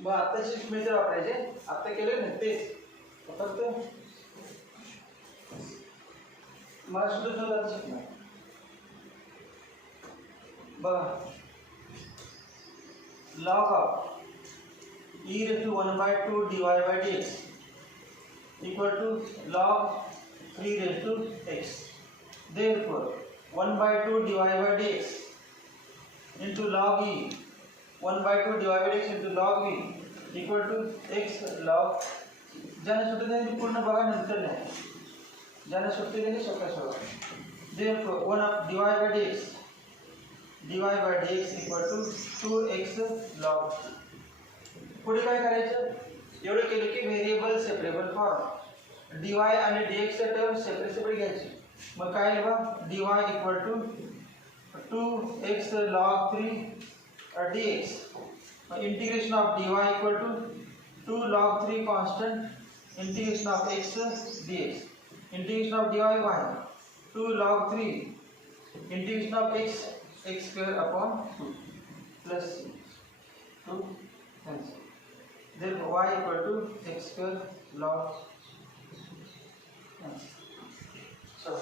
मग आत्ताचे मेथड वापरायचे, आत्ता केले ना तेच फक्त मला सुद्धा नव्हतं शिकणार. बघा log of e raised to 1/2 divided by dx equal to log 3 raised to x. Therefore 1/2 divided by dx into log e 1/2 divided by x into log e equal to x log. ज्याने सुट्टी त्यांनी पूर्ण बघा नंतर नाही, ज्याने सुट्टी त्यांनी सोप्या soda. Therefore 1 divided by dx equal to 2x log. पुढे काय करायचं, एवढे केले की व्हेरिएबल सेपरेबल फॉर्म dy आणि dx च्या टर्म सेपरेट घ्यायचे. मग काय लिहा, dy equal to 2x log 3 dx. Integration of dy equal to 2 log 3 constant integration of x dx. Integration of dy y 2 log 3 integration of x square upon 2 plus 2 hence therefore y equal to x square log hence. So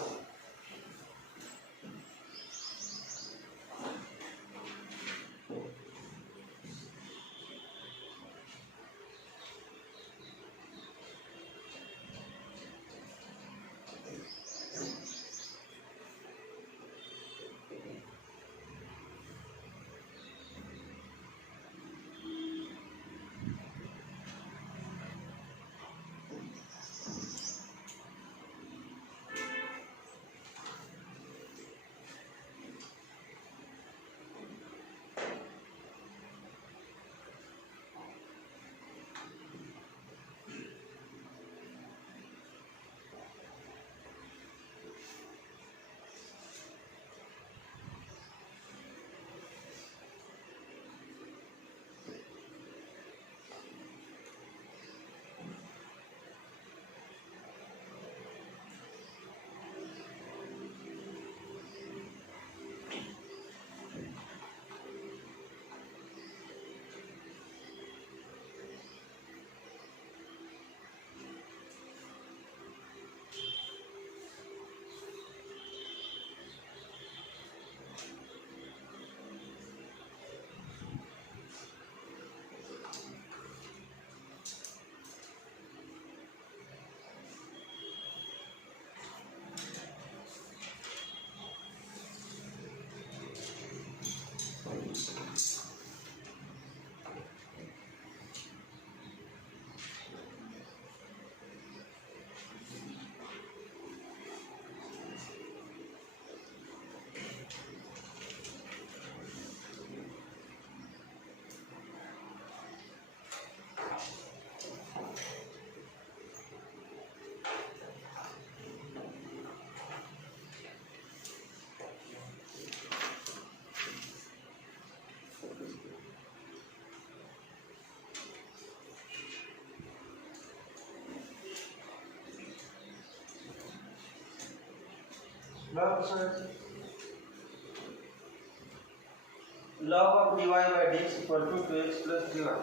log of dy by dx equal to 2x plus 3y.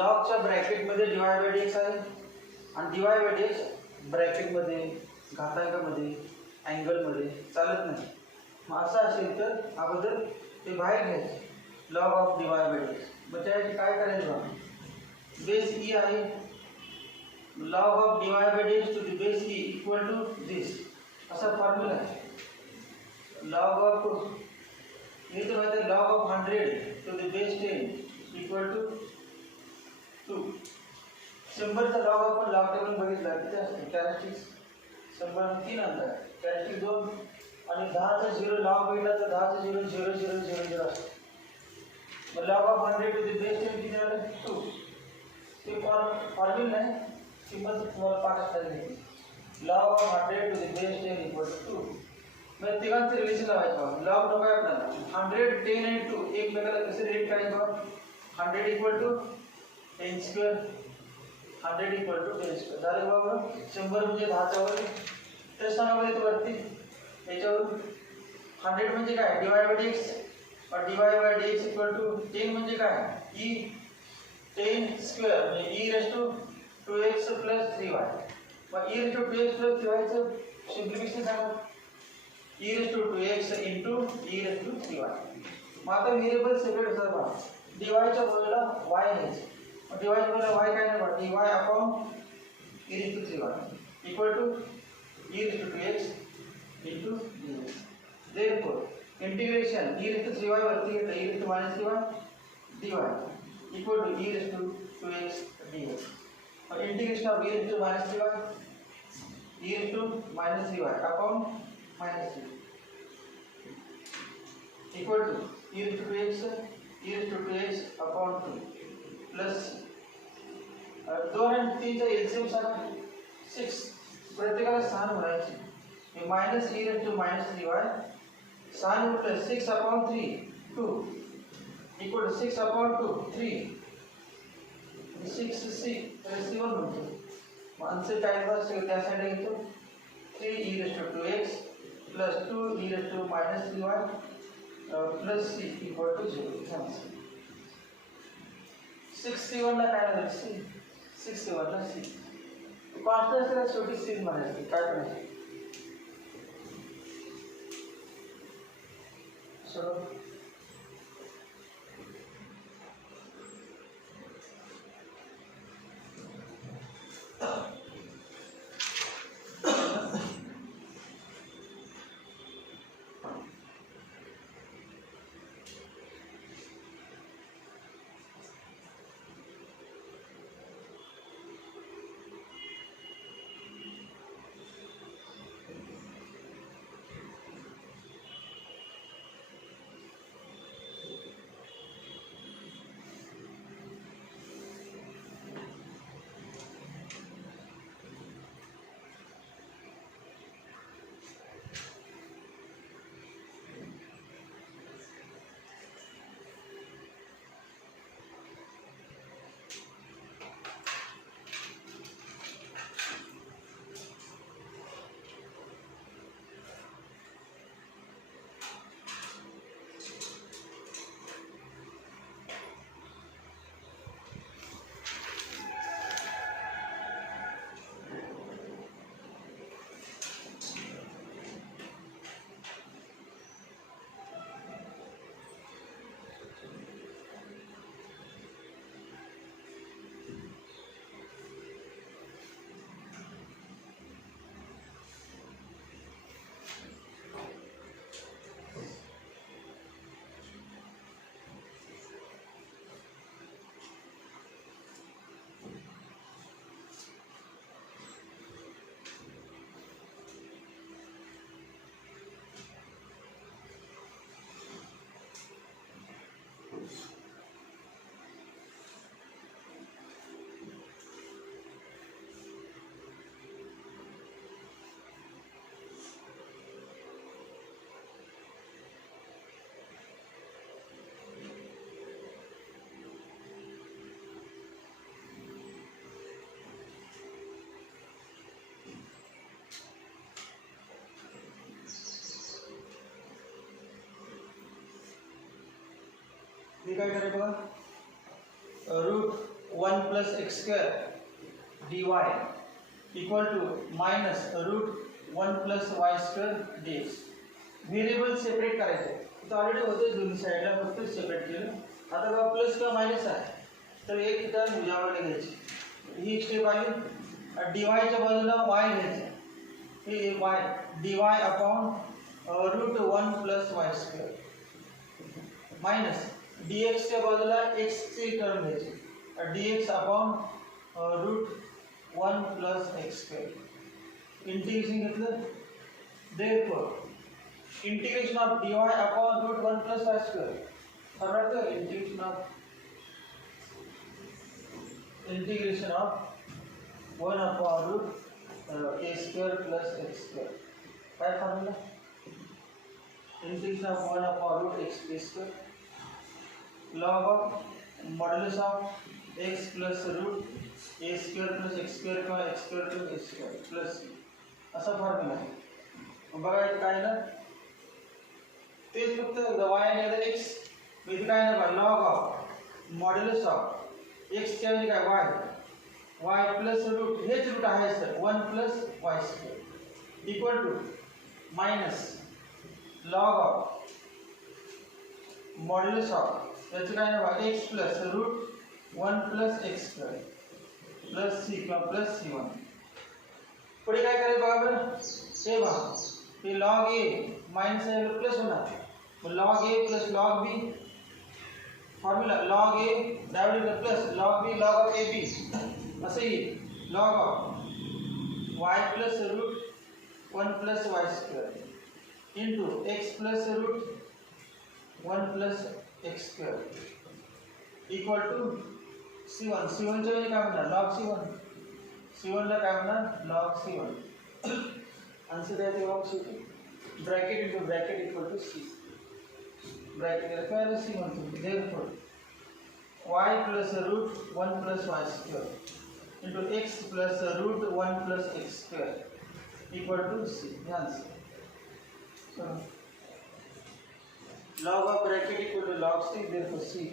log च्या ब्रॅकेट मध्ये dy by dx आहे आणि dy by dx bracket मध्ये घातांकामध्ये अँगल मध्ये चालत नाही. मग असं असेल तर अगोदर ते बाहेर घ्यायचे log of dy by dx. मग त्यासाठी काय करायचं बघा, बेस e आहे, log of dy by dx to the base e equal to this असा फॉर्म्युला आहे. log of ये तो माहिती आहे, log of 100 to the base 10 equal to 2. 100 चा log आपण log टेबल बघितला किती असते, कॅरेक्टरिस्टिक्स 100 3 अंतर आहे, कॅरेक्टरिस्टिक 2 आणि 10 चा 0 log बघितला तर 10 चा 0 0 0 0 0 असते. मग log of 100 to the base 10 किती आलं 2. ते फॉर्म्युला आहे, किंमत तुम्हाला पाठ असते. log of 100 to the base 10 equal to 2. मैं तिघांचे रिलेशन लावायचं. लॉग नको आहे आपल्याला, 100 10 आणि 2 एकमेकाला कसे रिलेट करायचं. 100 equal to 10 square, 100 equal to 10 square झाले बरोबर. 100 म्हणजे 10 च्या वर तर सांगा येतो वरती याच्यावरून. 100 म्हणजे काय, डिवाइड बाय dx, और divide by dx equal to 10 म्हणजे काय, e 10 स्क्वेअर म्हणजे e⁻²x + 3y. मग e⁻²x + 3y चं सिम्प्लिफिकेशन सांगा. e⁻²x * e⁻3y. मग आता व्हेरिएबल सेपरेट असतात पहा. dy च्या बरोबरीला y घ्यायचं. मग dy च्या बरोबरीला y काय नाही पहा. dy upon e⁻3y equal to e⁻²x * dx. Therefore integration e⁻3y वरती घेतलं e⁻3y dy equal to e⁻²x dx. और integration of e⁻3y e⁻3y upon -3 equal to e⁻2x upon 2 plus 2 आणि 3 चा एलसीएम सांगा 6. प्रत्येकाला 6 भरायचे. हे minus e⁻3y 6 plus 6 upon 3 2 equal to 6 upon 2 3 6 म्हणतो. मग आन्सर काय बस त्या साइडला घेतो 3e⁻2x plus 2e⁻3y plus c equal to 0. 6c1 ला काय लागेल 6c1 ला c. कॉन्स्टंट असल्याला शेवटी c म्हणायचं. काय करायचं चलो हे काय करायचं बघा √1 + x² dy equal to minus √1 + y² dx. Variable separate करायचे. इथं ऑलरेडी होते दोन्ही साईडला फक्त सेपरेट केलं. आता बघा प्लस किंवा मायनस आहे तर एक इथं भुजावर घ्यायची. ही स्टेप आली. डीवायच्या बाजूला y घ्यायचं. हे y dy upon √1 + y² minus dx च्या बाजूला x ची टर्म घ्यायची. dx upon √1 + x². इंटिग्रेशन घेतलं. therefore integration of dy upon √1 + y². बरोबर. इंटिग्रेशन ऑफ 1 अपॉन √a² + x². काय formula integration of 1 upon √x² log of modulus of x plus √a² + x² किंवा x² + a² plus असा formula आहे. बघा काय ना तेच फक्त y आणि x म्हणजे काय ना log of modulus of x च्या ऐवजी काय y प्लस रूट हेच रूट आहे sir 1 plus y square equal to minus log of modulus of याचं काय नाव x plus root 1 plus x square plus c किंवा प्लस c1 पुढे काय करायचं बघा बरं हे बघा हे लॉग a मायनस आहे प्लस होणार मग log a plus log b formula log a divided by plus log b log of ab असं येईल log of y plus root 1 plus y square into x plus root 1 plus x square equal to c1 c1 च्या काय म्हणणार log c1 c1 ला काय म्हणणार log c1 answer आहे ते log c2 bracket into bracket equal to c bracket काय आहे c म्हणतो therefore y plus root 1 plus y square into x plus root 1 plus x square equal to c the answer so log of bracket equal to log c therefore c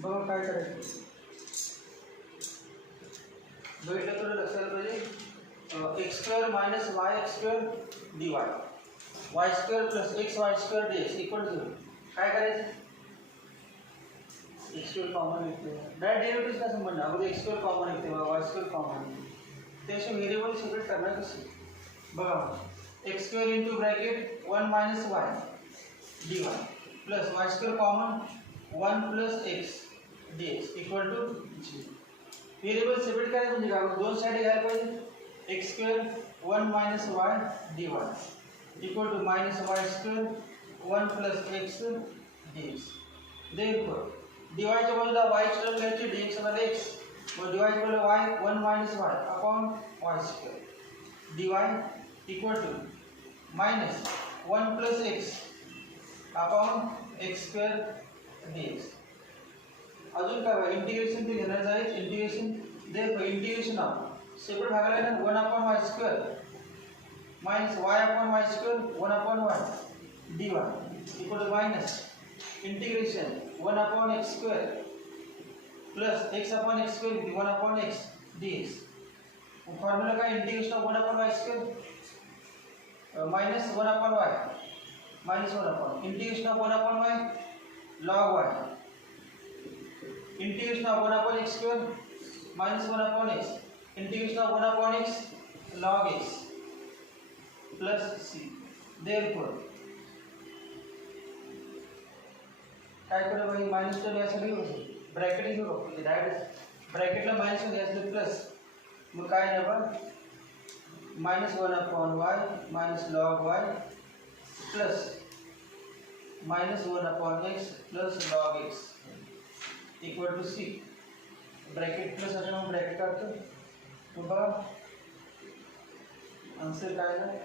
बघा काय करायचं बघितलं तर लक्षात पाहिजे x square minus y x square dy y square plus x y square dx equal to 0 काय करायचं x square common घेतले डायरेक्ट डेरिव्हेटिव्ह का संबंध अगोदर x स्क्वेअर कॉमन घेतले y स्क्वेअर कॉमन त्याचे व्हेरिएबल सेपरेट करणार कसे बघा x square into bracket 1 minus y dy plus y square common 1 plus x dx equal to 0 variable separate करायचं म्हणजे काय दोन साइड घ्यायला पाहिजे x square 1 minus y dy equal to minus y square 1 plus x dx therefore dy च्या बाजूला y स्क्वेअर घ्यायचे dx मध्ये x व dy च्या बाजूला y 1 minus y upon y square dy equal to minus 1 plus x upon x square dx अजून काय इंटिग्रेशन ते घेणार आहे integration therefore integration of separate भागाला आहे ना 1 upon y square minus y upon y square 1 upon y dy equal to minus integration 1 upon x square plus x upon x square 1 upon x dx formula काय integration of 1 upon y square minus 1 upon y minus 1 upon integration of 1 upon y log y integration of 1 upon x square minus 1 upon x. Integration of 1 upon x log x plus c. Therefore काय करें भाई माइनस तो ऐसा नहीं हो सकता ब्रैकेट ही तो direct bracket ला माइनस हो गया प्लस मग काय आहे बघ माइनस 1 upon y minus log y plus minus 1 upon x plus log x equal to c. Bracket plus असल्यामुळे ब्रॅकेट काढतो बघा आन्सर काय आहे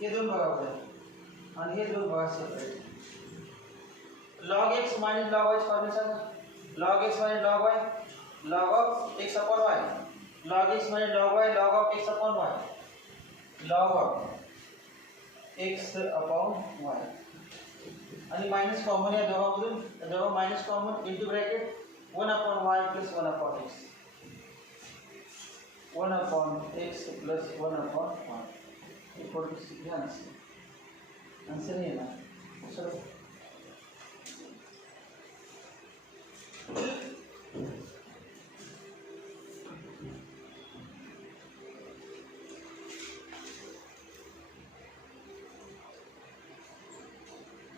हे दोन बघा आपल्याला आणि हे दोन बघा separate log x minus log y formula सांगा log x minus log y log of x upon y log x minus log y log of x upon y log of x upon y आणि minus common आहे दोघांमधून जेव्हा minus common into bracket 1 upon y plus 1 upon x 1 upon x plus 1 upon y equal to c. Answer है ना चलो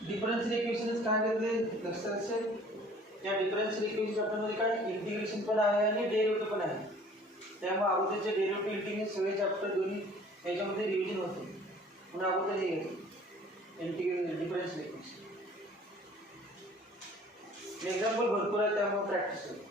differential equations काय घेतले लक्षात असेल त्या डिफरेंशियल इक्वेशन चॅप्टर मध्ये काय इंटिग्रेशन पण आहे आणि डेरिव्हेटिव्ह पण आहे त्यामुळे अगोदरचे डेरिव्हेटिव्ह इंटिग्रेशन सगळे चॅप्टर दोन्ही याच्यामध्ये रिव्हिजन होते म्हणून अगोदर हे इंटिग्रेशन डिफरेंशियल इक्वेशन एक्झाम्पल भरपूर आहे त्यामुळे प्रॅक्टिस होईल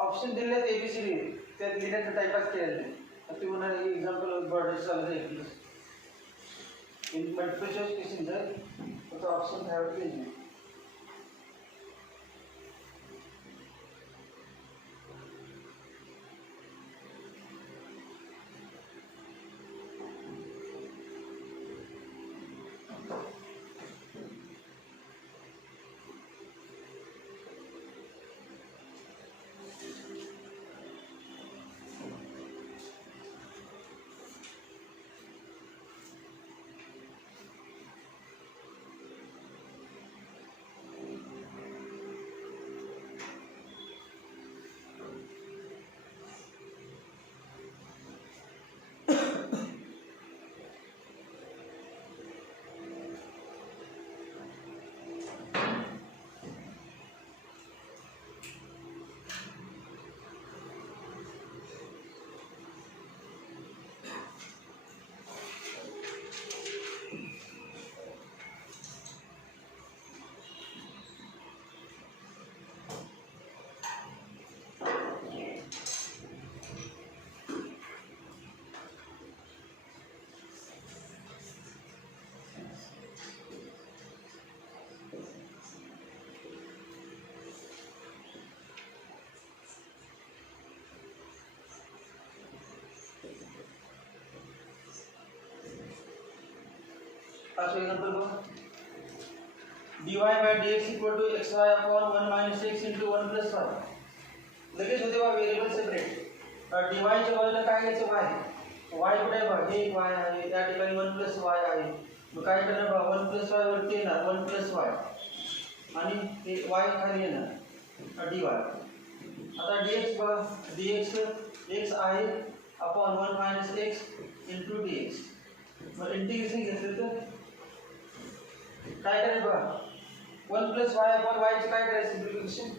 ऑप्शन दिले आहेत एबीसीडी त्यात लिहिण्याचा टाइपच केलेला आहे तुम्ही म्हणा एक्झाम्पल बॉर्डर चालू आहे इन मल्टिपल चॉइस क्वेश्चन जर तो ऑप्शन ठेवायला पाहिजे पांचवा एग्जांपल बघा dy by dx equal to xy upon 1 minus x into 1 plus y लगेच होते बा व्हेरिएबल सेपरेट dy च्या बाजूला काय घ्यायचं y कुठे आहे बा हे y आहे त्या ठिकाणी 1 plus y आहे मग काय करणार बा 1 plus y वरती येणार 1 plus y आणि हे y खाली येणार dy आता dx बघा dx x आहे upon 1 minus x into dx मग इंटिग्रेशन घेतलं तर काय करायचं बघा 1 plus y upon y चे काय करायचं सिम्प्लिफिकेशन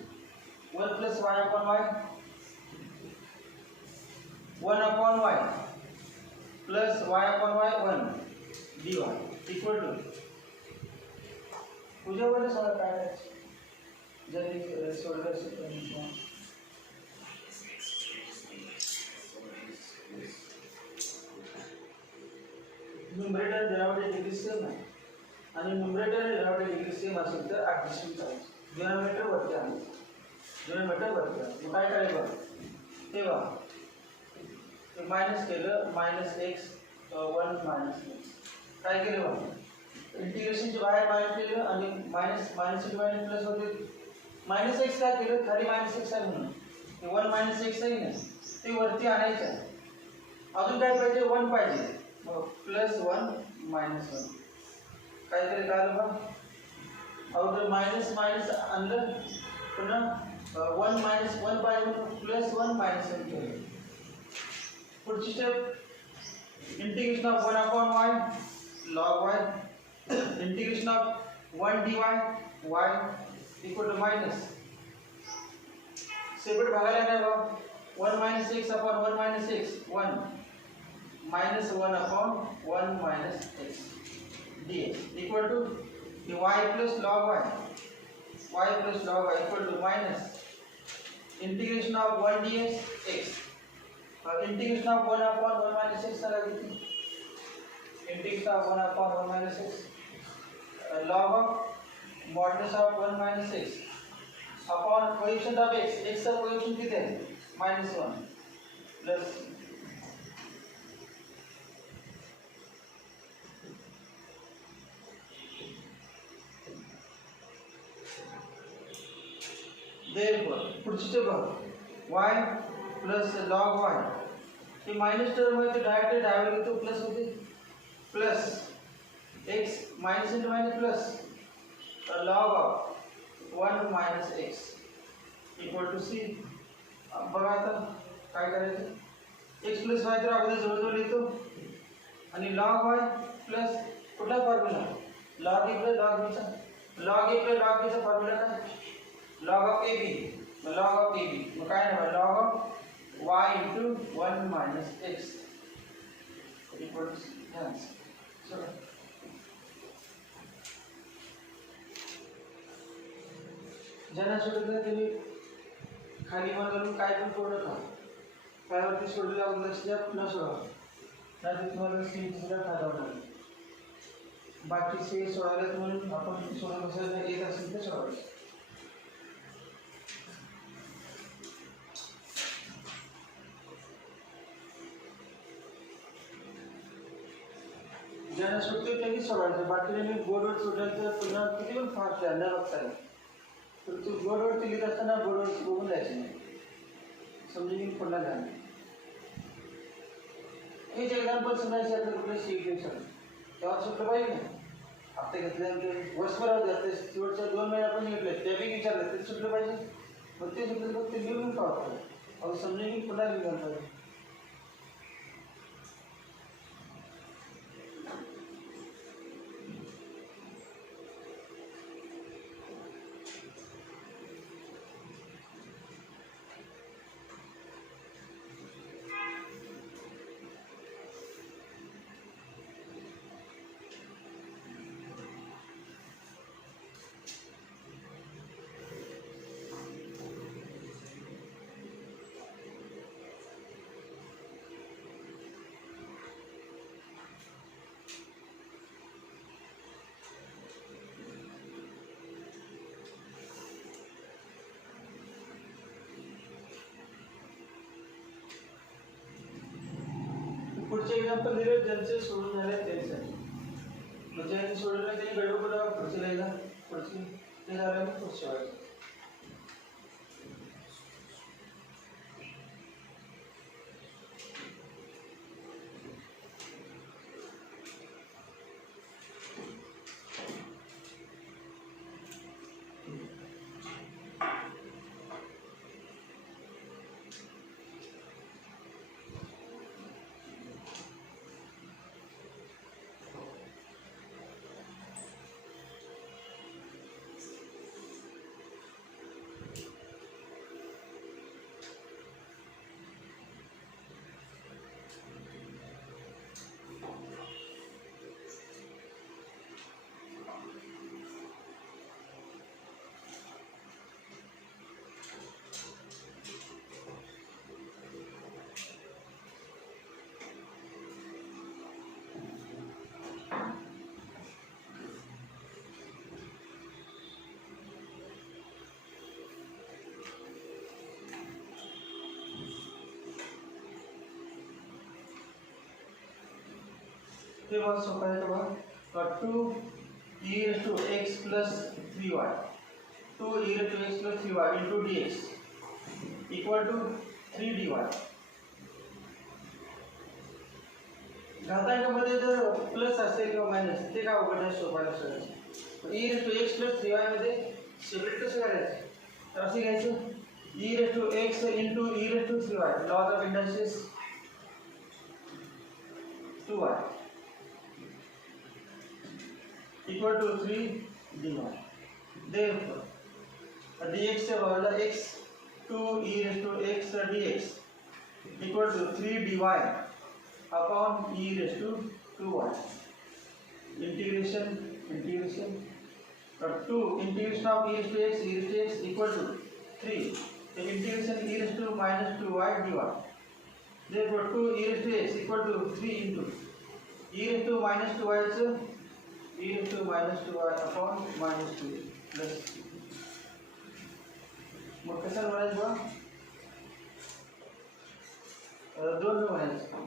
1 plus y upon y 1 upon y plus y upon y 1 dy equal to तुझ्यावर सगळं काय करायचं जर सोडलं असेल तर न्यूमरेटर डिनॉमिनेटर डिग्री सेम आहे आणि न्यूमरेटर डिनॉमिनेटर डिग्री सेम असेल तर ॲडजस्टमेंट करायची डिनॉमिनेटर वरती आहे डिनॉमिनेटर वरती आहे मग काय करायचं तेव्हा मायनस केलं मायनस एक्स 1 मायनस एक्स काय केलं बघा इंटिग्रेशनचे बाहेर मायनस केलं आणि मायनस मायनस मायनस प्लस होते मायनस एक्स काय केलं खाली मायनस एक्स आहे म्हणून ते 1 मायनस एक्स आहे ना ते वरती आणायचं आहे अजून काय पाहिजे 1 पाहिजे मग प्लस 1 मायनस 1 काहीतरी काय बघा अगोदर मायनस मायनस आणलं पुन्हा 1 मायनस 1 पाहिजे प्लस 1 मायनस 1 केलं पुढची step integration of 1 upon y log y integration of 1 dy y equal to minus separate भागायला नाही बघा 1 minus x upon 1 minus x 1 minus 1 upon 1 minus x dx equal to y plus log y plus log y equal to minus integration of 1 dx x integration of 1 upon 1 minus x integration of 1 upon 1 minus x log of modulus of 1 minus x upon coefficient of x का coefficient किती आहे -1 plus therefore पुढची स्टेप बघा y plus log y हे minus term आहे ते direct diverge होतो प्लस होते plus x minus into minus plus log of 1 minus x equal to c बघा आता काय करायचं x plus y तर अगोदर जवळ लिहितो आणि log y प्लस कुठला formula log a plus log b चा log a plus log b चा फॉर्म्युला काय log of ab log of ab मग काय आहे log of y into 1 minus x equals yes so ज्यांना सोडलं त्यांनी खाली मागून काय पण करू नका त्यावरती सोडलेला लक्ष द्या पुन्हा सोडा नाही तुम्हाला स्क्रीनचा फायदा होणार बाकीचे सोडायला म्हणून आपण सोडा बसायला येत असेल तर सोडायचं ज्यांना सुटते त्यांनी सोडायचं बाकीने बोर्डवर सोडायचं पुन्हा किती पण फास्ट आहे न बघता तर तू बोर्डवरती लिहित असताना बोर्डवर बघून जायचं नाही समजून पुन्हा घ्या हेच एक्झाम्पल समजायचे आपलं कुठे सीट घेऊ शकतो तेव्हा सुटलं पाहिजे ना हप्ते घेतल्यानंतर वर्षभरात जाते शेवटच्या 2 महिने आपण घेतले ते बी विचारलं ते सुटलं पाहिजे मग ते सुटलं तर ते लिहून पाहतो अहो समजून पुन्हा लिहून पाहिजे पुढचे एक्झाम्पल दिले ज्यांचे सोडून झाले त्यांच्यासाठी म्हणजे ज्यांनी सोडलं त्यांनी गडबड पुढचे लिहायला पुढचे ते झालं मग पुढचे व्हायचं ते बहुत सोपा है तो 2 e to x plus 3y 2 e to x plus 3y into dx equal to 3 dy. घातांकामध्ये जर प्लस असेल किंवा मायनस ते काय अवघड आहे, सोपा लक्षात. e to x plus 3y मध्ये सेपरेट कसं करायचं, तर असे घ्यायचं e to x into e to 3y log of indices 2y equal to 3 dy. Therefore dx से बदला x 2 e to x dx equal to 3 dy upon e raised to 2y. Integration 2 integration of e raised to x equal to 3. The integration e raised to minus 2y dy. Therefore 2 e raised to x equal to 3 into e raised to minus 2y is e raised to minus 2y upon minus 2 plus. मग कसं म्हणायचं बघा, दोन म्हणायचं,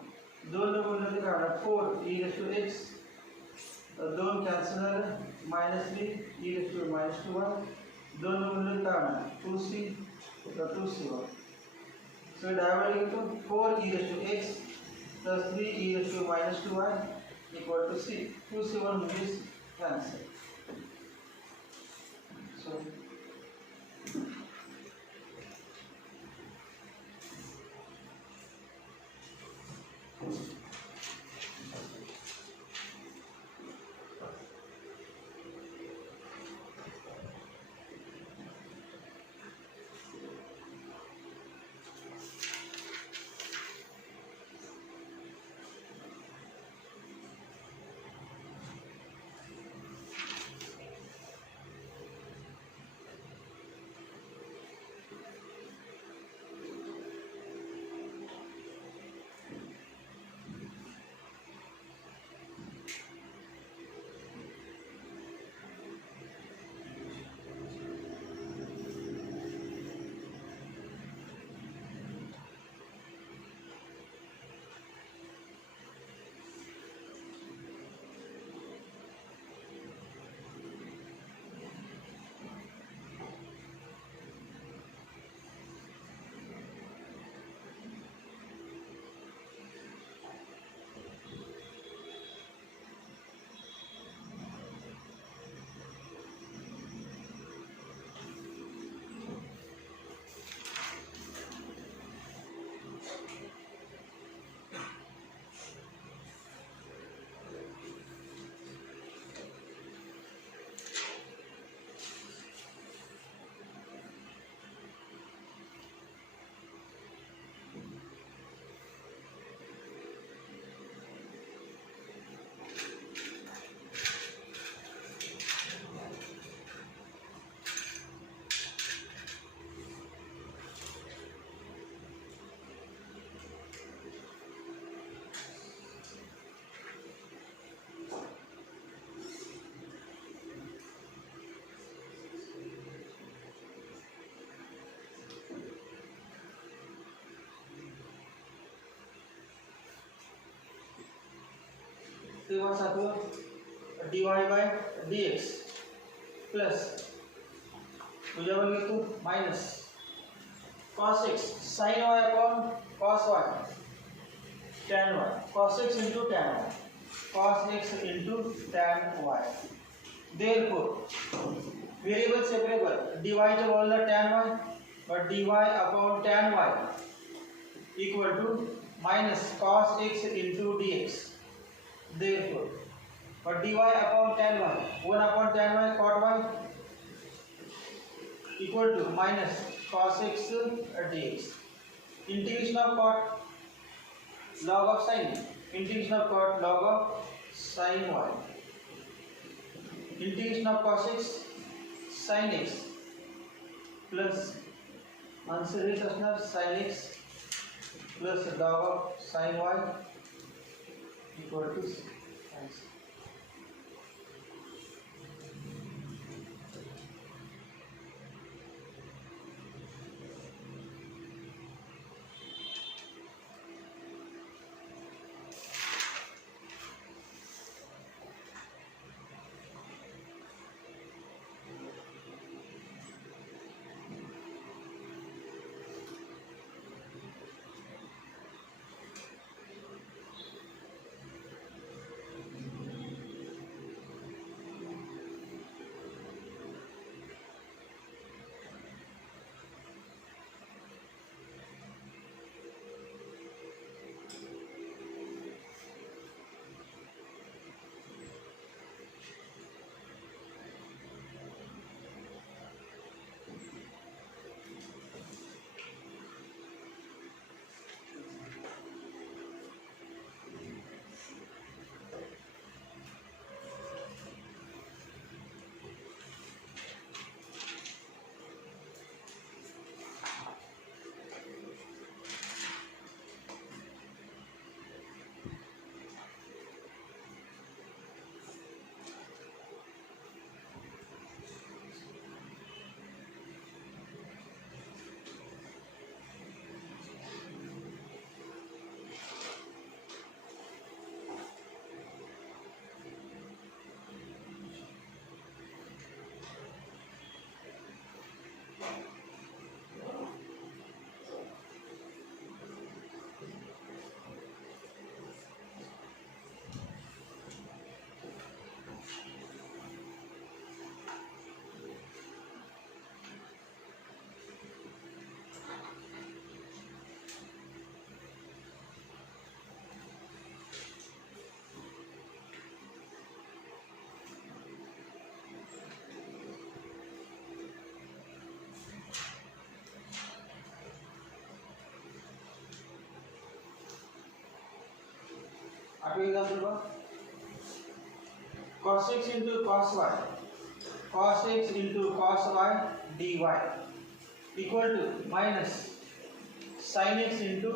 दोन बोलले काय होणार 4 e raised to x, दोन कॅन्सल झालं मायनस 3 e raised to minus 2y, दोन बोलले काय होणार 2c 2c1. सो डायव्हर्ट घेतो 4 e raised to x plus 3 e raised to minus 2y equal to c. 2c1 म्हणजे कॅन्सल. सो तेव्हा साधू dy by dx प्लस तुझ्यावर घेतो minus cos x sin y upon cos y tan y cos x into tan y cos x into tan y. Therefore variable separable dy च्या बरोबर tan y but dy upon tan y equal to minus cos x into dx. Therefore, for dy upon tan y, 1 upon tan y cot y equal to minus cos x dx. Integration of cot log of sin. Integration of cot log of sin y. Integration of cos x sin x plus answer हे असणार sin x plus log of sin y equal to sin. आठवें एग्जाम्पल बघा, cos x into cos y, cos x into cos y dy equal to minus sin x into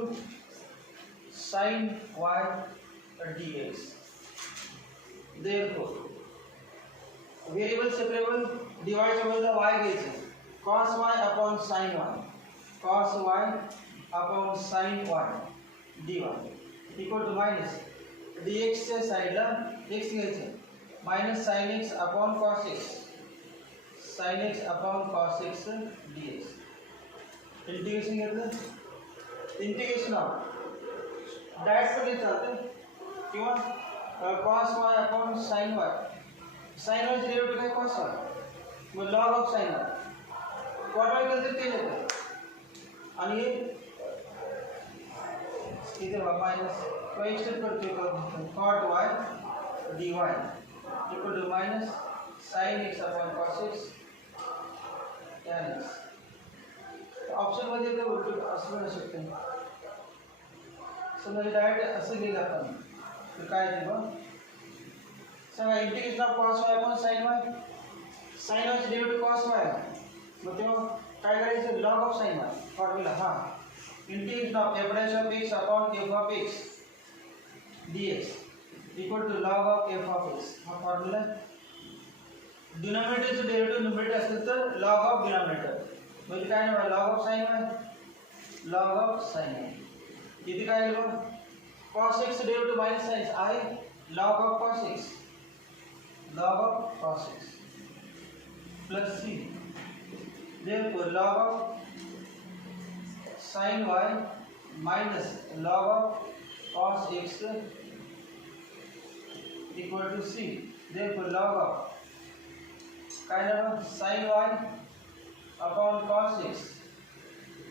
sin y dx. Therefore variable separable divided by the y घ्यायचे, cos y upon sin y, cos y upon sin y dy equal to minus dx च्या साइडला x घ्यायचे, minus sin x upon cos x, sin x upon cos x dx. Integration घेतलं, integration of direct मध्ये चालतं किंवा cos y upon sin y, sin y चे derivative काय cos y, mug log of sin y cot y केलं तर ते येतं आणि इथे बघा मायनस तो एक्सटेंड करतो cot y dy equal to minus sin x upon cos x tan x. Option मध्ये ते उलट असं म्हणू शकते, समजा डायरेक्ट असं लिहिलं आपण तर काय येते बघ, सांगा integration of cos y upon sin y, sin y चे डेरिव्हेटिव्ह cos y, मग तेव्हा काय करायचं log of sin y formula हा, integration of f' of x upon f of x dx equal to log of f of x हा फॉर्म्युला. डिनॉमिनेटरचं derivative numerator असेल तर log of डिनॉमिनेटर म्हणजे काय नाही log of sin y, log of sin y इथे काय लिहू, cos x derivative minus sin x आहे log of cos x, log of cos x plus c, therefore log of sin y minus log of cos x equal to c, therefore log of काय लिहू sin y upon cos x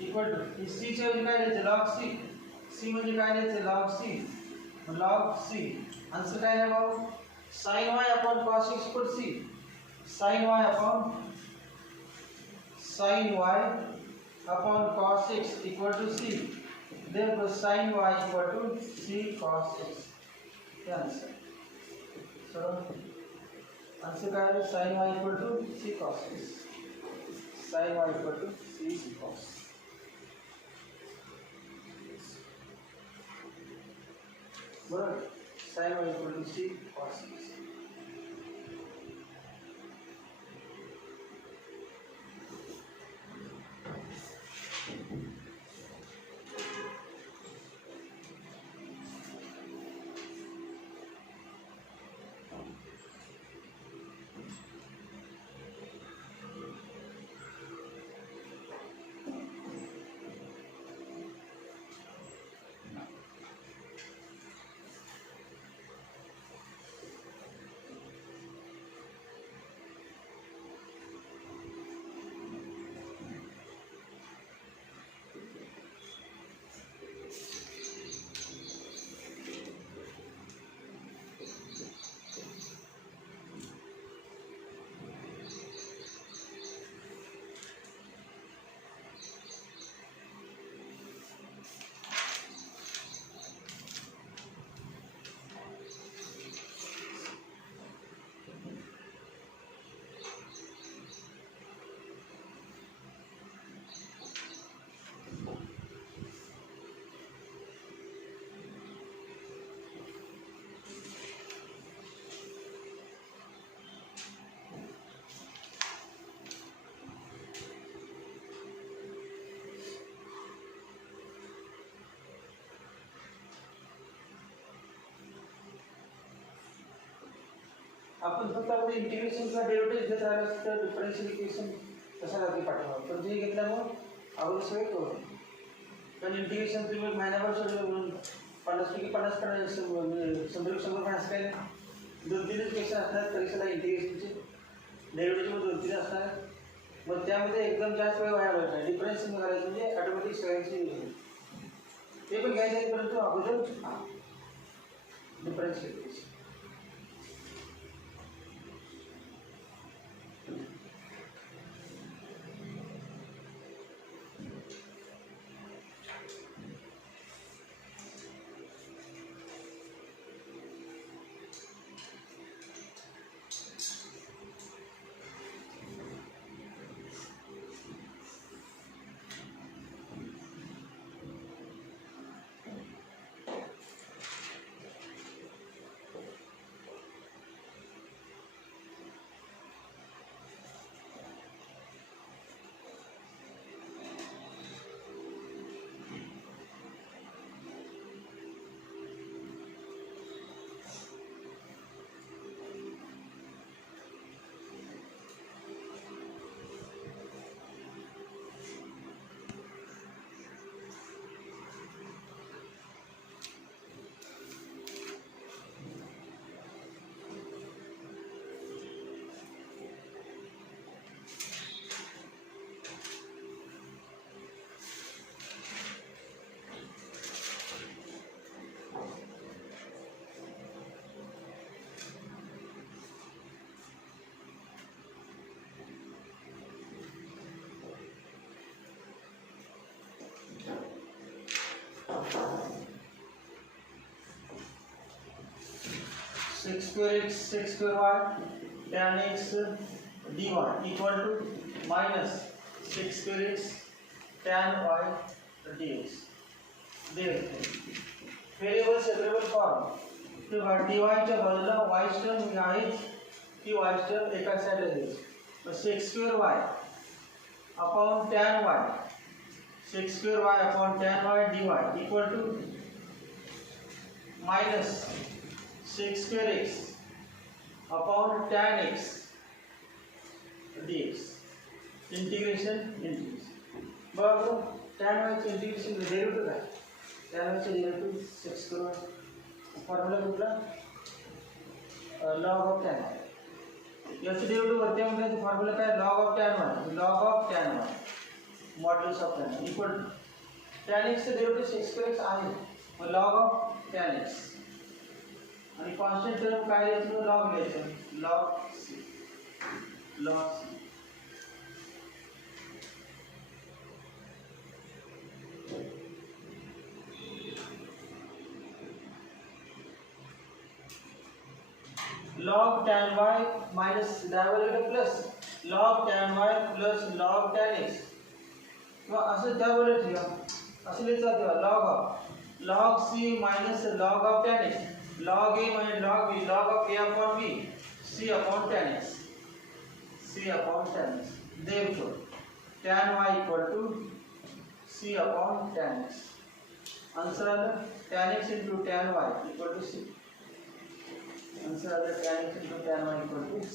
equal to c चे म्हणजे काय लिहायचं log c, c म्हणजे काय लिहायचं log c, log c answer काय आहे भाऊ sin y upon cos x equal c, sin y upon cos x equal to c, therefore sin y equal to c cos x. हे answer, so answer काय आहे sin y equal to c cos x, sin y equal to c cos. बरोबर, sin y equal to c cos x. आपण फक्त आपले इंटिग्रेशनचा डेरिव्हेटिव्ह घेत राहिलो तर डिफरन्शियल इक्वेशन कशा जाती पाठवणार, पण जे घेतल्यामुळं आपण सगळे करू. पण इंटिग्रेशन तुम्ही महिन्याभर सगळं 50 100 काय 2-3 क्वेश्चन असतात परीक्षेला इंटिग्रेशनचे, डेरिव्हेटिव्ह 2-3 असतात, मग त्यामध्ये एकदम जास्त वेळ वाया घालवायचा, डिफरन्शियल करायचं म्हणजे ऑटोमॅटिक सगळ्यांची ते पण घ्यायचं आहे, परंतु अगोदर differential equation. sec square x sec square y tan x dy equal to minus sec square x tan y dx. Variable separable form तेव्हा dy च्या बाजूला y टर्म ही आहेच, ती y टर्म एका साईडला द्यायची. तर sec square y upon tan y sec square y upon tan y dy equal to minus sec square x upon tan x dx. Integration बघा tan y चे इंटिग्रेशन डेरिव्हेटिव्ह काय? tan y चे derivative sec square y formula कुठला? log of tan y. याचे derivative वरती म्हणजे formula काय? log of tan y modulus of tan y equal to tan x चे डेरिव्हेटिव्ह sec square x आहे, मग log of tan x आणि constant term काय द्यायचं? log घ्यायचं, log c. log tan y minus divergent plus log tan y plus log tan x किंवा असं डायव्हर्जंट ठेवा, असं लिहायचं किंवा log c minus log of tan x, log a minus log b, log of a upon b, c upon tan x, therefore tan y equal to c upon tan x. Answer आलं tan x into tan y equal to c. Answer आलं tan x into tan y equal to c.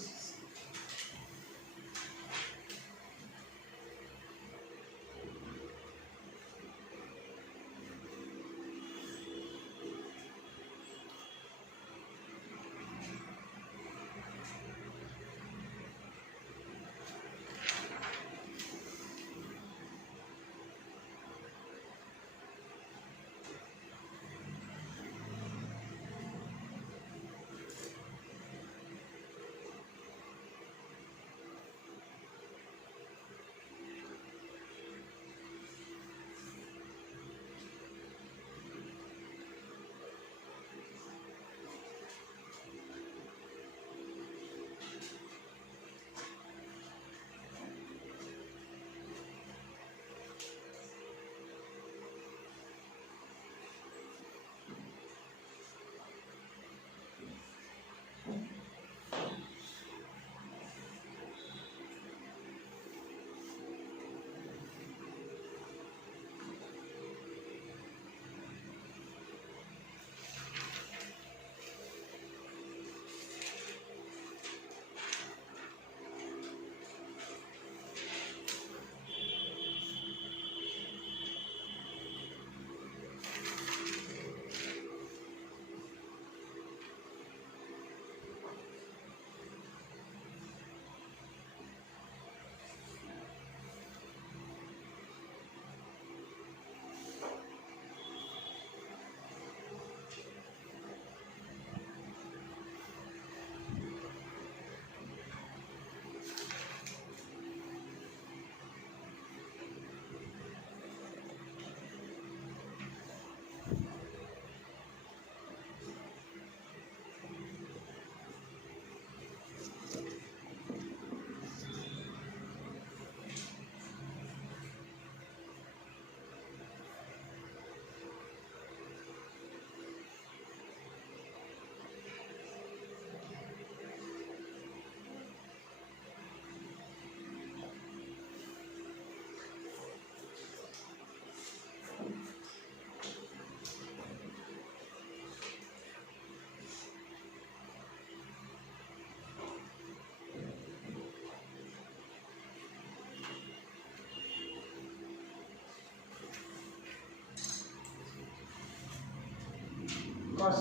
cos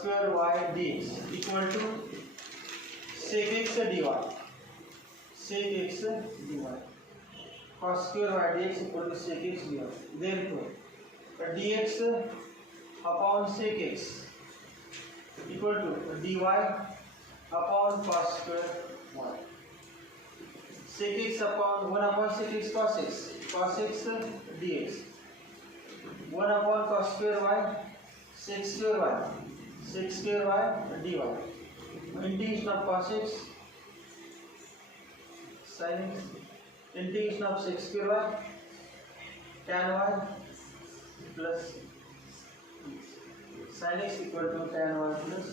square y dx equal to sec x dy cos square y dx equal to sec x dy. Therefore dx upon sec x equal to dy upon cos square y. Sec x upon 1 upon sec x cos x dx 1 upon cos square y sec square y sec square y dy. Integration of cos x sin x, integration of sec square y tan y plus sin x equal to tan y plus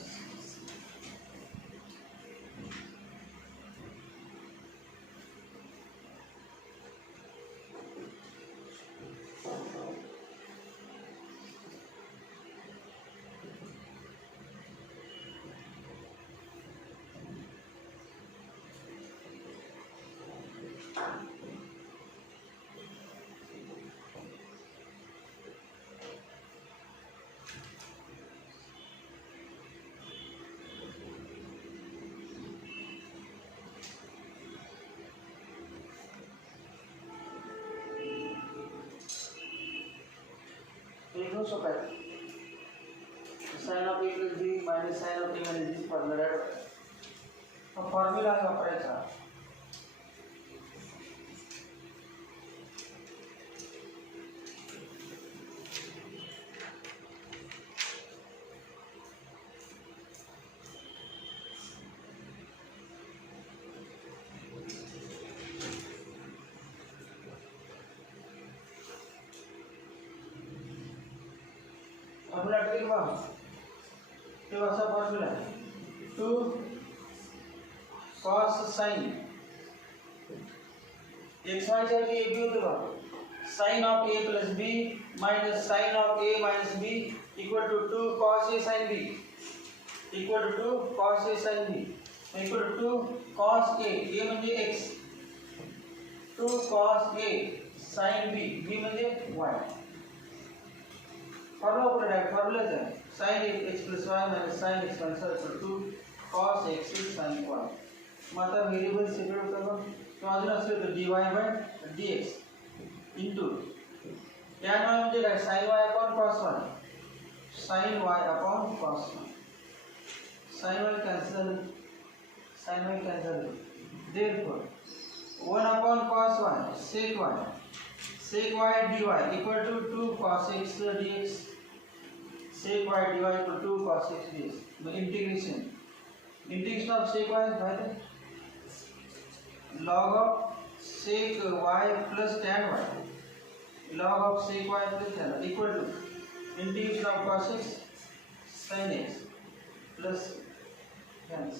लिखो सो काय sin of a plus b minus sin of a minus b formula हा फॉर्म्युला वापरायचा. फॉर्म्युला आठवेल बा ते असा फॉर्म्युला 2 cos sin x y च्या जागी ab होते बा sin of a plus b minus sin of a minus b equal to 2 cos a sin b equal to 2 cos a sin b equal to 2 cos a म्हणजे x 2 cos a sin b b म्हणजे y. फॉर्म्युलाच आहे sin x plus y minus sin x minus y equal to 2 cos x sin y. मग आता variable separate होतं बघ तो अजून असले तर dy by dx into tan y म्हणजे काय sin y upon cos y sin y upon cos y sin y cancel therefore 1 upon cos y sec y dy equal to 2 cos x dx sec y dy equal to 2 cos x dx. The integration of sec y is by the log of sec y plus tan y log of sec y plus tan y equal to integration of cos x sin x plus tan x.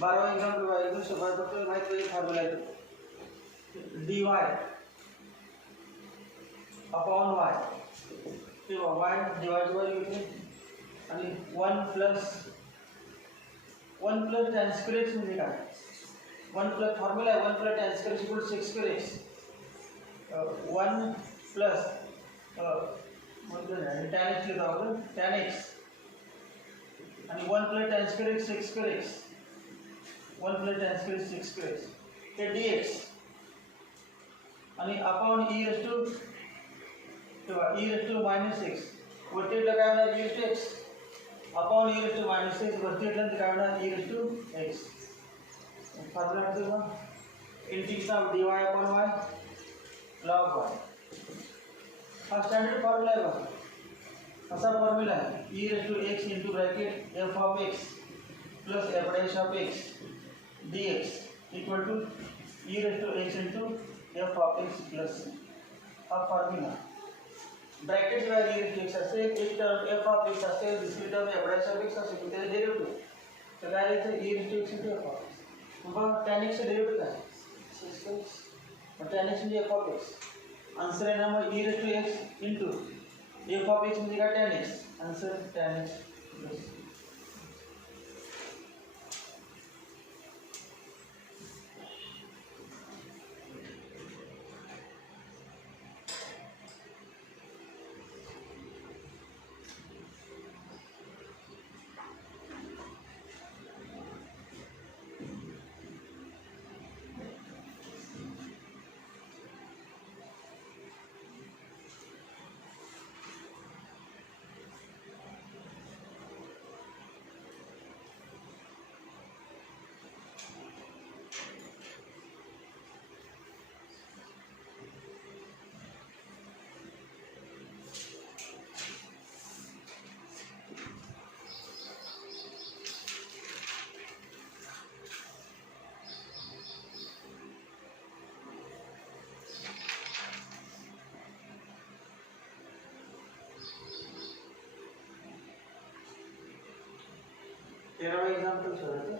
12 एग्जाम्पल बघा एकदम सोपा फक्त माहित पाहिजे फॉर्म्युला आहे dy upon y तेव्हा y divide by घेतले आणि 1 plus tan square x म्हणजे काय 1 प्लस फॉर्म्युला आहे 1 plus tan square equal 6 square x 1 plus म्हणजे tan x लिहितो आपण tan x आणि 1 plus tan square x 6 square x 1 plus tan square 6 square x ते dx आणि अपॉन e रेस टू तेव्हा e रेस टू -x वरती काय होणार e raise to x upon e raise to -x वरती काय होणार e raise to x formula काय होता integration of dy upon y log y हा स्टँडर्ड फॉर्म्युला आहे बघा असा फॉर्म्युला आहे e raise to x into bracket f of x plus f dash of x dx equal to e raise to x into f of x plus हा formula bracket वर e raise to x असेल एक term f of x असेल दुसरी term f dash of x असेल त्याचे derivative तर काय येतं e raise to x into f of x मग tan x चे डेरिव्हेटिव्ह काय 6x मग tan x म्हणजे f ऑफ x आंसर आहे ना मग e raise to x into f of x म्हणजे काय tan x answer tan x plus तेरा एग्जांपल सोडतो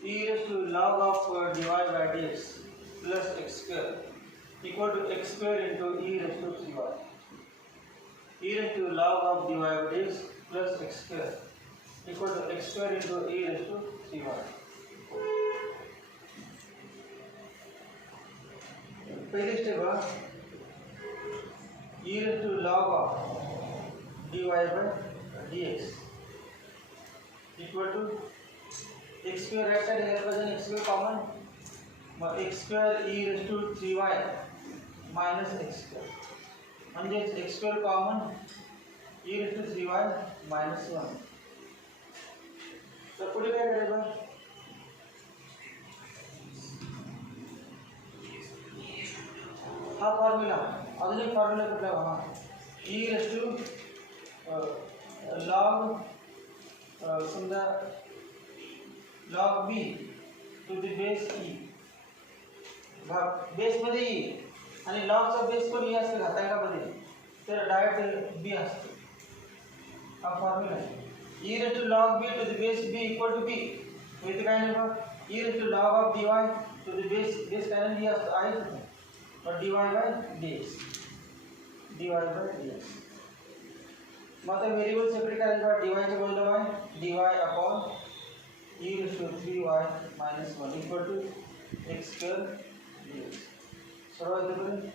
e raised to log of dy by dx plus x square equal to x square into e raised to 3y e raised to log of dy by dx plus x square equal to x square into e raised to 3y पहली स्टेप है e raised to log of dy by dx equal to x square right side here present x square common but x square e raised to 3y minus x square म्हणजे x square common e raised to 3y minus 1 तर पुढे काय करायचं हा फॉर्म्युला अजून एक फॉर्म्युला कुठला हा e raised to log समजा log b to the base e base मध्ये e आणि log चा बेस पण e असतो घातांकामध्ये तर डायरेक्ट b असतो हा फॉर्म्युला आहे e raised to log b to the base b equal to b इथे काय नाही बघ e raised to log of dy to the base काय नाही असतो आहे और dy by dx मग आता व्हेरिएबल सेपरेट करायचं dy चे बदल y dy upon e raised to 3y minus 1 equal to x square dx सर्व इथे पर्यंत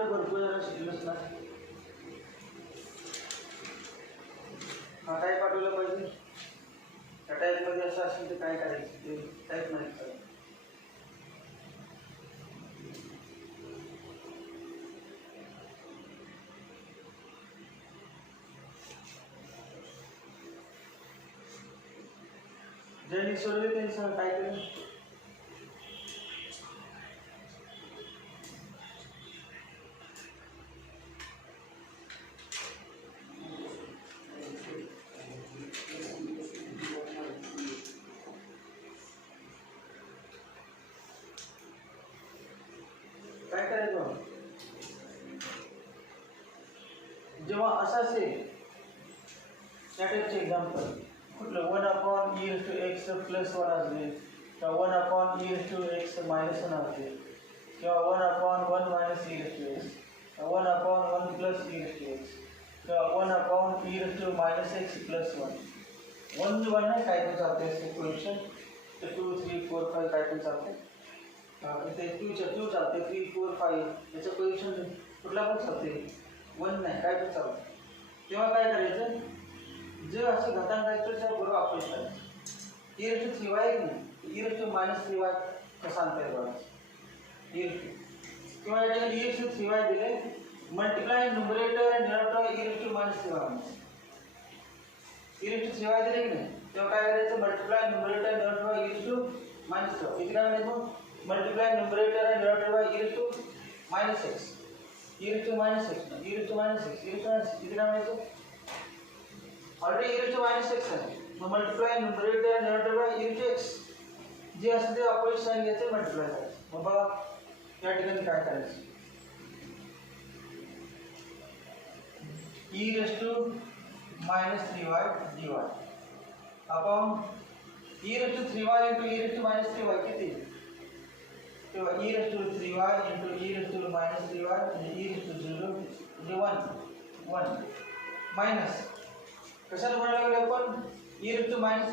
पुढे भरपूर जरा शिकलोच ना. हा टाईप पाठवला पाहिजे. त्या टाईपमध्ये असं असेल तर काय करायचं ते टाईप नाही करायचं. ज्यांनी सोडले त्यांनी सगळं काय केलं. काय करायचं जेव्हा असं असेल त्या टाईपचे एक्झाम्पल कुठलं 1/e⁻x +1 असले किंवा 1/e⁻x -1 असले किंवा 1/1 - e⁻x किंवा 1/1 + e⁻x किंवा 1/e⁻x +1 1 नाही काय पण चालते असे क्वेश्चन. ते 2 3 4 5 काय पण चालते. इथे 2 चालते 3 4 5 याचं क्वेश्चन कुठला पण चालते. 1 नाही काय पण चालते. तेव्हा काय करायचं जे असं घातांक आहे तर त्या बरोबर ऑपरेशन करायचं. e⁻³ आहे की नाही e⁻³ कसं आणता येईल बघा. किंवा या ठिकाणी e⁻³ दिले मल्टिप्लाय न्यूमरेटर आणि डिनॉमिनेटर e⁻³ दिले की नाही तेव्हा काय करायचं मल्टिप्लाय न्यूमरेटर डिनॉमिनेटर e⁻². इथे काय म्हणायचं मल्टिप्लाय न्यूमरेटर आणि डिनॉमिनेटर -x इथे काय म्हणायचं ऑलरेडी e⁻x आहे. मग मल्टिप्लाय न्यूमरेटर आणि डिनॉमिनेटर e⁻x जे असते ते ऑपरेशन सांगितलं मल्टिप्लाय करायचं. मग बघा या ठिकाणी काय करायचं e⁻³ dy आपण e⁻³ e⁻³ किती तेव्हा e⁻³ e⁻³ म्हणजे e⁻0 म्हणजे 1 मायनस कशाला म्हणायला लागले आपण e⁻³ 1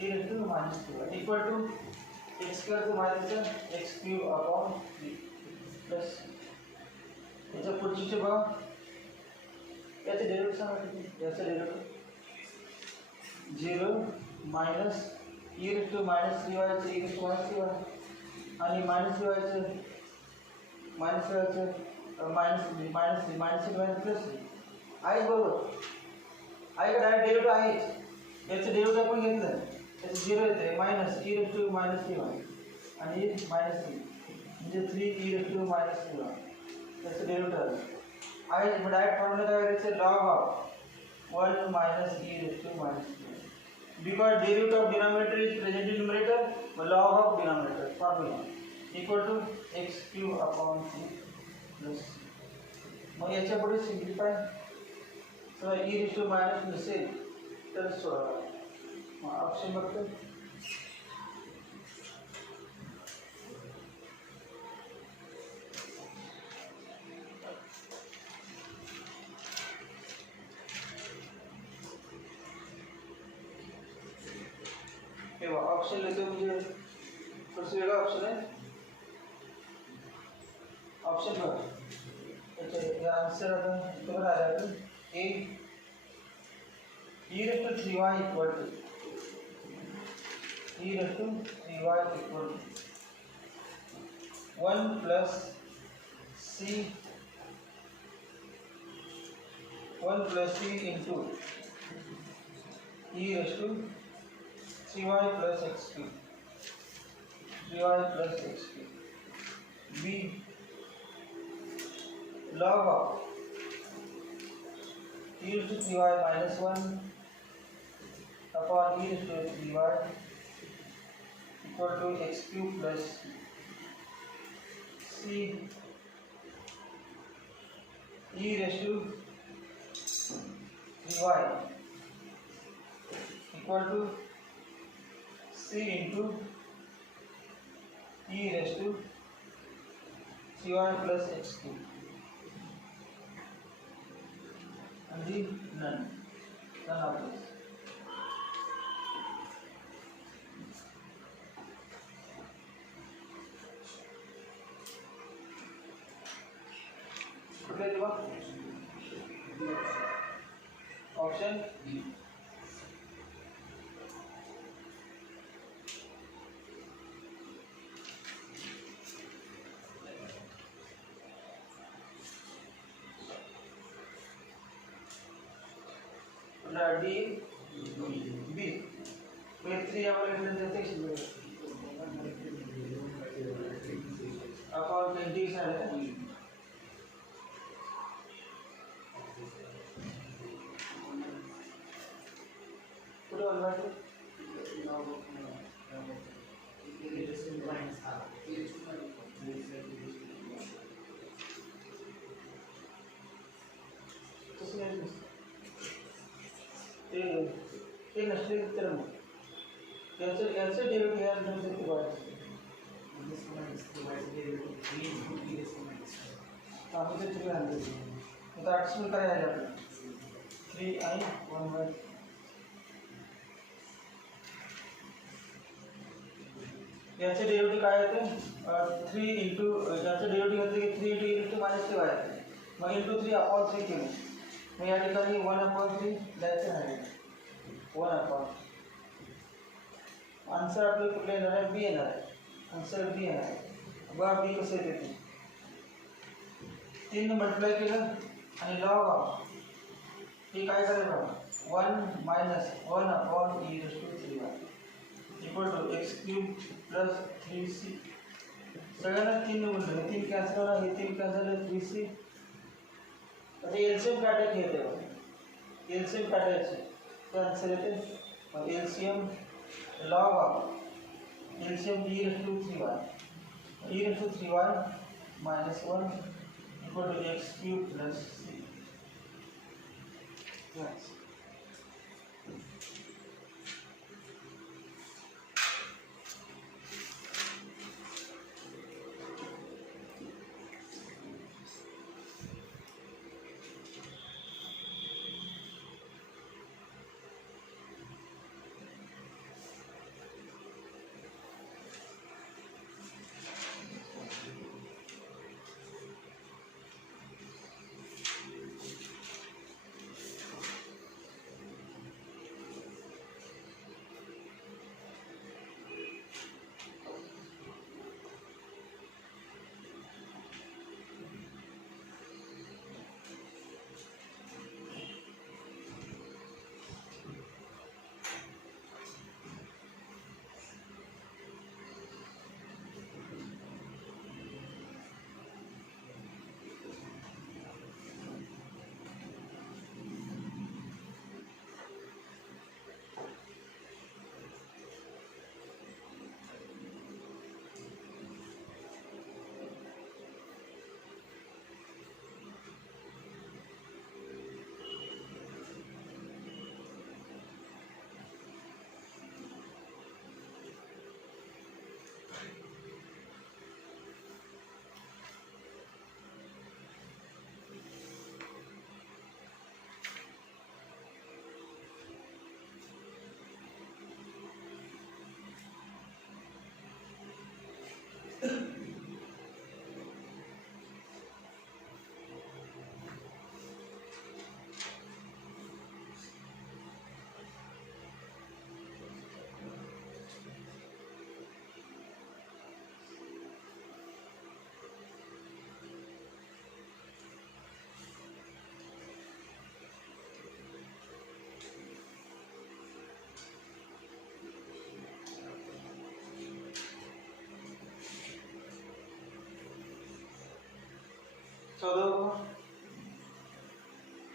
e⁻³ equal to x² x³ plus याच्या पुढचे बघा याचे डेरिव्हेटिव्ह सांगा. याचं डेरिव्हेटिव्ह 0 मायनस e⁻³ e⁻³ आणि मायनस प्लस आहे बरोबर आहे का डायरेक्ट डेरिव्हेटिव्ह आहे. याचं डेरिव्हेटिव्ह आपण घेतलं त्याचं 0 येते मायनस e⁻³ आणि -3 म्हणजे 3e⁻³ त्याचं डेरिव्हेटिव्ह आहे. मग डायरेक्ट फॉर्म्युला काय करायचं log of 1 - e⁻³ because derivative of denominator is present in numerator log of denominator formula equal to x³ plus मग याच्या पुढे सिम्प्लिफाय तर e⁻³ नसेल तर सोडवा. मग ऑप्शन बघतो ऑप्शन लेते म्हणजे थोडंसं वेगळा ऑप्शन आहे. ऑप्शन बघा त्याचे आन्सर आता इथं आले आपण ए e⁻³ equal to e⁻³ 1 plus c into e⁻³ 3y plus x³ b log of e⁻³ -1 upon e⁻³ equal to x³ plus c e⁻³ equal to c into e⁻³ plus x³ and the none of this. किंवा option D B three आम्हाला देते अपॉन 20 आहे पुढे बनवायचं ते नसले तर मग याचं डेरिव्हेटिव्ह या नंतर आपण ते 3 आणले आता 8 काय आहे आपलं 3 आणि 1 याचे डेरिव्हेटिव्ह काय येते 3 इंटू याचं डेरिव्हेटिव्ह घेतलं की 3 इंटू मायनस 3 आहे मग इंटू 3 अपॉन 3 केलं मग या ठिकाणी 1/3 द्यायचं आहे 1/. आन्सर आपल्याला कुठलं येणार आहे बी येणार आहे आन्सर बी येणार आहे बघा बी कसं येते ते 3 मल्टिप्लाय केलं आणि लॉग ऑफ हे काय करायचं 1 minus 1/e⁻³ equal to x³ plus 3c सगळ्यांना 3 म्हणलं 3 कॅन्सल होणार हे 3 कॅन्सल 3c आता एलसीएम काढायचं येते एलसीएम काढायचं तर आन्सर येते मग LCM log of LCM e⁻³ minus 1 equal to x³ plus c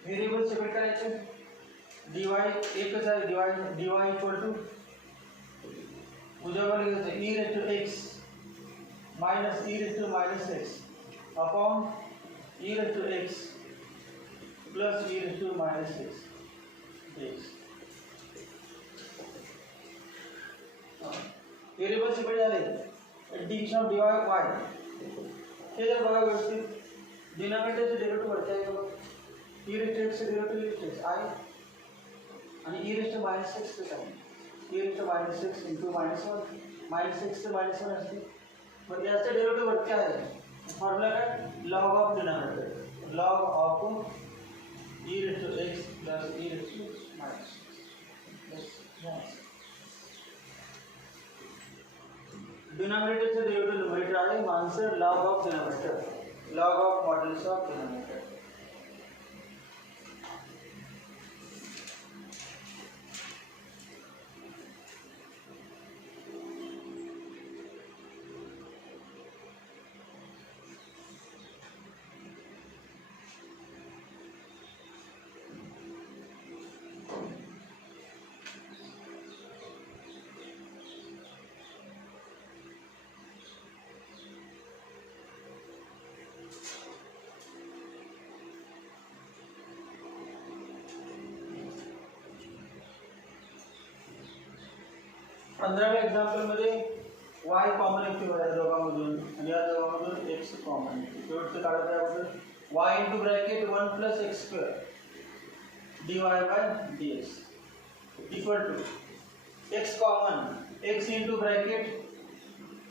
variable separate करायचे डीवाय एकच आहे डीवाय इक्वल टू उद्यावर लिहायचं e⁻x minus e⁻x upon e⁻x plus e⁻x variable separate झाले डिव्हिजन ऑफ डीवाय वाय हे जर बघा व्यवस्थित डिनॉमिनेटरचे डेरिव्हेटिव्ह वरती आहे बघा e⁻x चे डेरिव्हेटिव्ह e⁻x आहे आणि e⁻x आहे e⁻x इंटू -1 -x चे -1 असते मग याचं डेरिव्हेटिव्ह वरती आहे फॉर्म्युला काय log of denominator log of e raised to x plus e raised to minus x. डिनोमिनेटरचं डेरिव्हेटिव्ह न्यूमरेटर आहे, answer log of denominator, log of modulus of denominator. पंधराव्या एक्झाम्पल मध्ये y कॉमन येतो या दोघांमधून आणि या दोघांमधून x कॉमन येतो. शेवटचं काढत आहे आपण y into bracket 1 plus x square dy by dx equal to x common x into bracket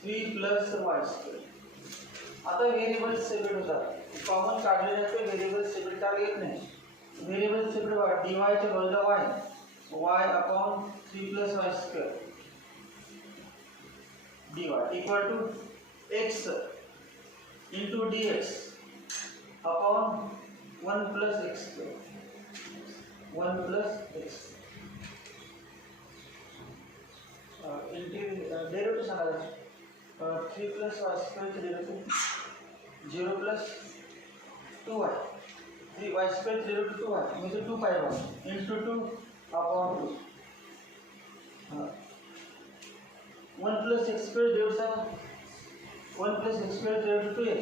3 plus y square. आता व्हेरिएबल्स सेपरेट होतात. कॉमन काढले जाते व्हेरिएबल्स सेपरेट काढले येत नाही. व्हेरिएबल्स सेपरेट व्हा dy चे बदला y upon 3 plus y square dy equal to x into dx upon 1 plus x square 1 plus x derivative Sanga. 3 plus y square चे डेरिव्हेटिव्ह 0 plus 2y 3y square चे डेरिव्हेटिव्ह 2y म्हणजे 2 पाहिजे into 2 upon 2 1 plus x square डेढ़ सा 1 plus x square डेढ़ 2x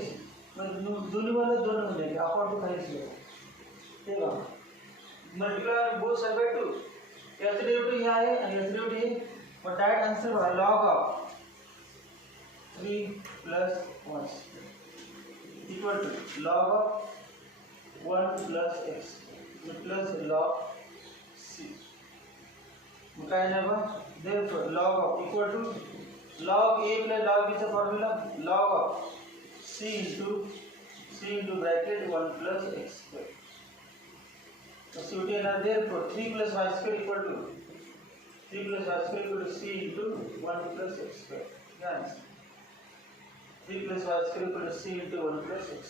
मतलब दोनों वाले दोनों हो जाएंगे अपॉन टू खाली से ठीक है मल्टीप्लाई बोथ साइड बाय 2 याचा डेरिव्हेटिव्ह हे आहे आणि याचा डेरिव्हेटिव्ह हे मग डायरेक्ट आन्सर बघा log ऑफ 3 plus 1 equal to log of 1 plus x plus log c मग काय नाही बघ therefore log of equal to log a plus log b चा formula log of c into bracket 1 plus x square. So शेवटी येणार therefore 3 plus y square equal to c into 1 plus x square. Yes. 3 plus y square equal to c into 1 plus x.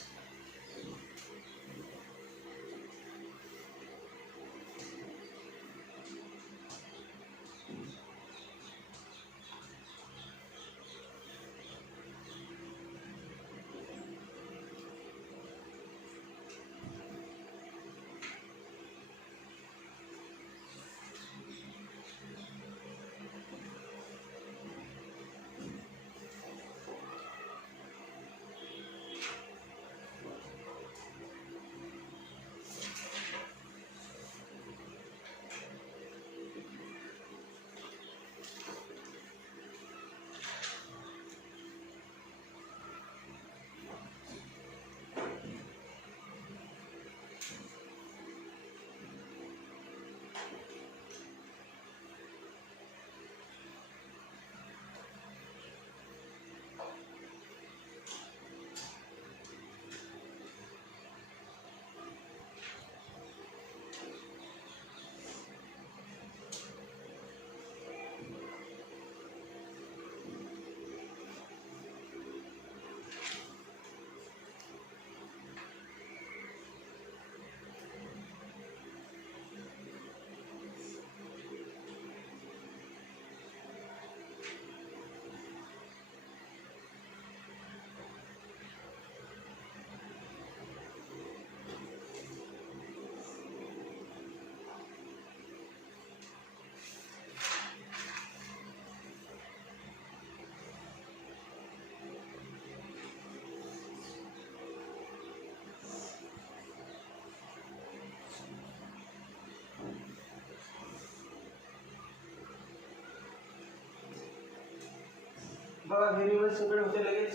बघा variable separate होते लगेच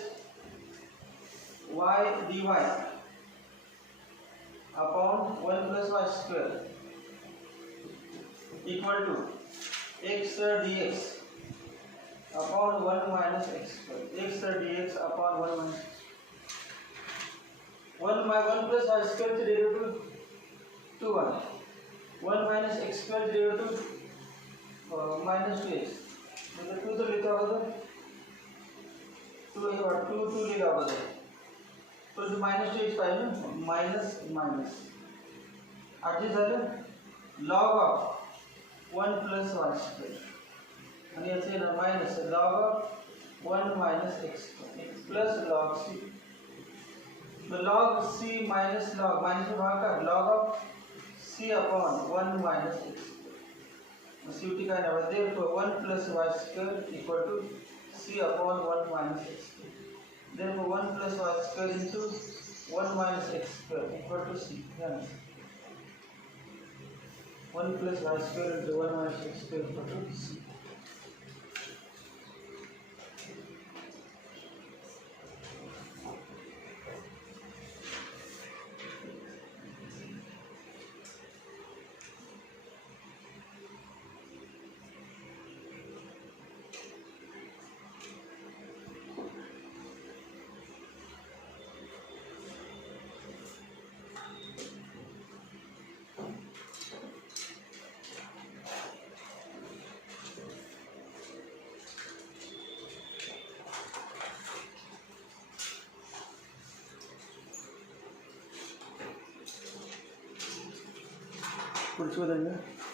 y dy upon 1 plus y square equal to x dx upon 1 minus x square x dx upon 1 minus 1 plus y square चे derivative 2y, 1 minus x square चे derivative minus 2x, म्हणजे 2 तर लिहितो अगोदर 2 हे 2 लिहिला अगोदर, तो मायनस 2x पाहिजे ना, मायनस मायनस आधी झालं log of 1 plus y square आणि याचे ना minus log of 1 minus x plus log c, तो log c minus log minus में भाग कर log of c upon 1 minus x, सी टी का ना therefore 1 plus y square equal to c upon 1 minus x, therefore 1 plus y square into 1 minus x square equal to c, yeah. 1 plus y square into 1 minus x square equal to c. पुढचं बदललं